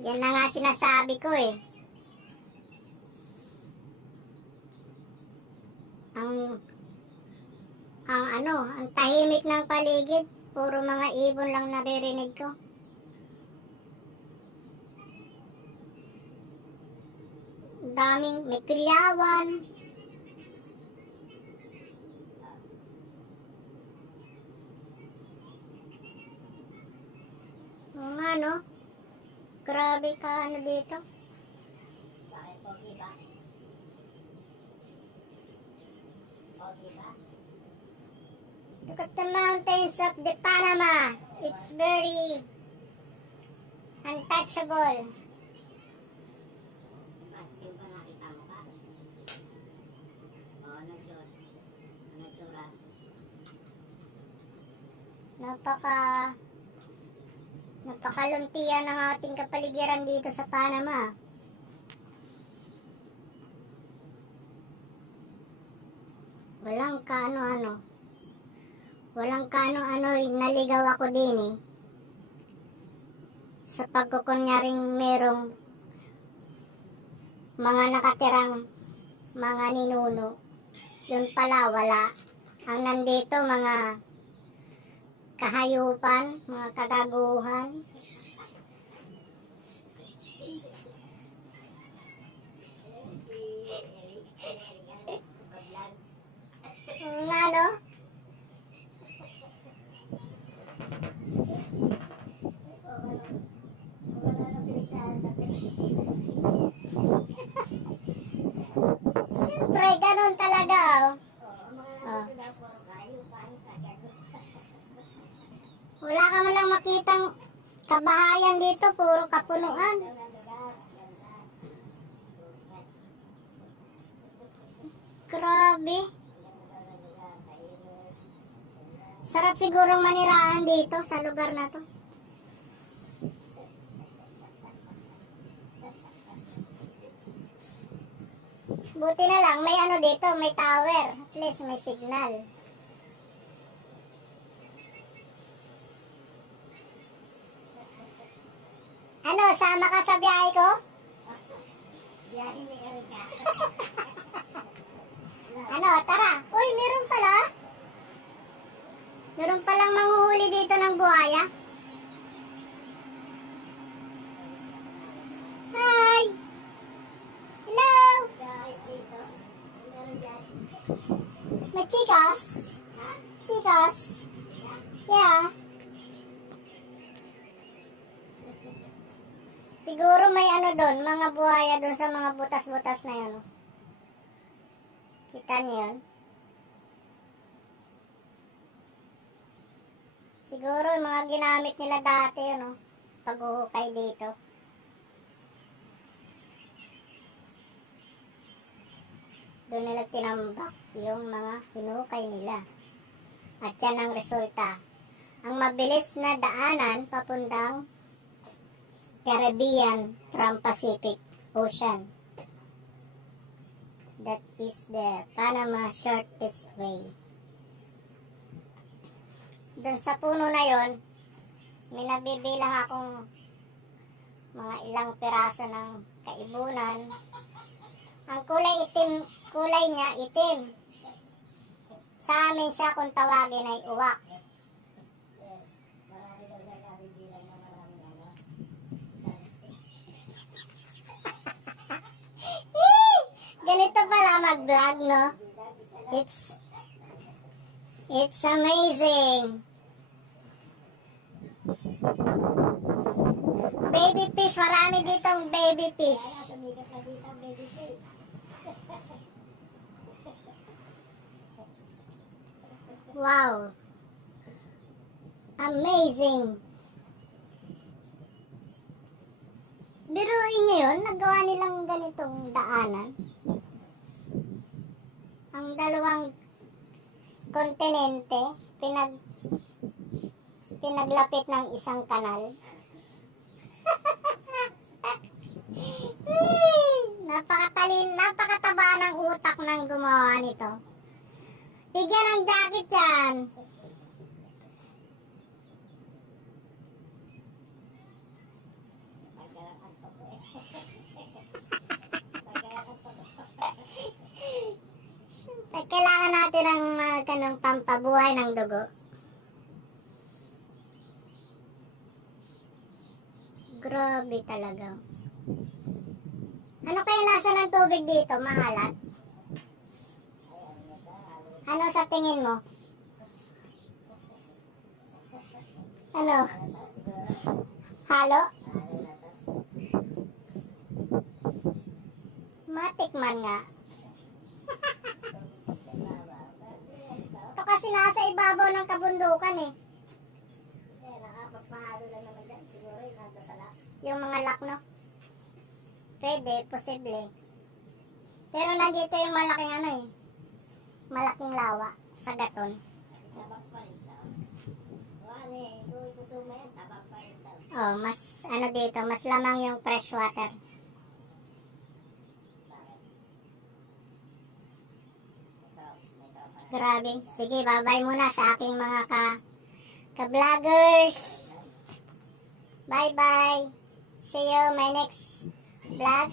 Yan na nga sinasabi ko eh. Ang tahimik ng paligid, puro mga ibon lang naririnig ko. Daming may kilyawan. Oo nga no? Grabe ka ano dito. Bakit pogi ba? Pogi ba? Look at the mountains of the Panama. It's very untouchable. Yung ba nakita mo ka? Oo, nagsura. Napakaluntian ng ating kapaligiran dito sa Panama. Walang kaano-ano naligaw ako din eh. Sa pagkukunyaring merong mga nakatirang mga ninuno. Yun pala wala. Ang nandito mga kahayupan, mga kagaguhan. Nga no? Siyempre, ganun talaga oh. Wala ka man lang makitang kabahayan dito, puro kapunuan. Grabe. Sarap sigurong manirahan dito sa lugar na to. Buti na lang, may ano dito, may tower. At least may signal. Ano, sama ka sa biyahe ko? Biyahe ni Erika. Ano, tara. Uy, meron pala. Meron palang manghuhuli dito ng buhaya. Hi! Hello! May chicas? Chicas? Yeah. Siguro may ano doon, mga buhaya doon sa mga butas-butas na yun. Kita niyo yun? Siguro yung mga ginamit nila dati yun, paghuhukay dito. Doon nila tinambak yung mga hinukay nila. At yan ang resulta. Ang mabilis na daanan papuntang Caribbean from Pacific Ocean. That is the Panama shortest way. Doon sa puno na yon, may nabibilang akong mga ilang piraso ng kaibunan. Ang kulay niya itim. Sa amin siya kung tawagin ay uwak. Ganito pala mag-vlog, no? It's amazing. Baby fish, marami ditong baby fish. Wow. Amazing. Biruin niyo yun, nagawa nilang ganitong daanan. Ang dalawang kontinente, pinaglapit ng isang kanal. Napakataba ng utak ng gumawa nito. Bigyan ng jacket yan. Kailangan natin ng kanong pampabuhay ng dugo. Grabe talaga. Ano kaya lasa ng tubig dito? Mahalat? Ano sa tingin mo? Ano? Halo? Matikman nga. Ito kasi nasa ibabaw ng kabundukan eh. Nakapagpahalo lang naman dyan. Siguro yung nanda sa lak. Yung mga lakno. Pwede, posible. Pero nandito yung malaking ano eh. Malaking lawa sa gaton. Tabak pa rin daw. Wala eh. Kung isusuma yan, tabak pa rin daw. Oh, mas ano dito, mas lamang yung fresh water. Bakit? May tao pa. Grabe. Sige, bye-bye muna sa aking mga ka-vloggers. Bye-bye. See you my next vlog.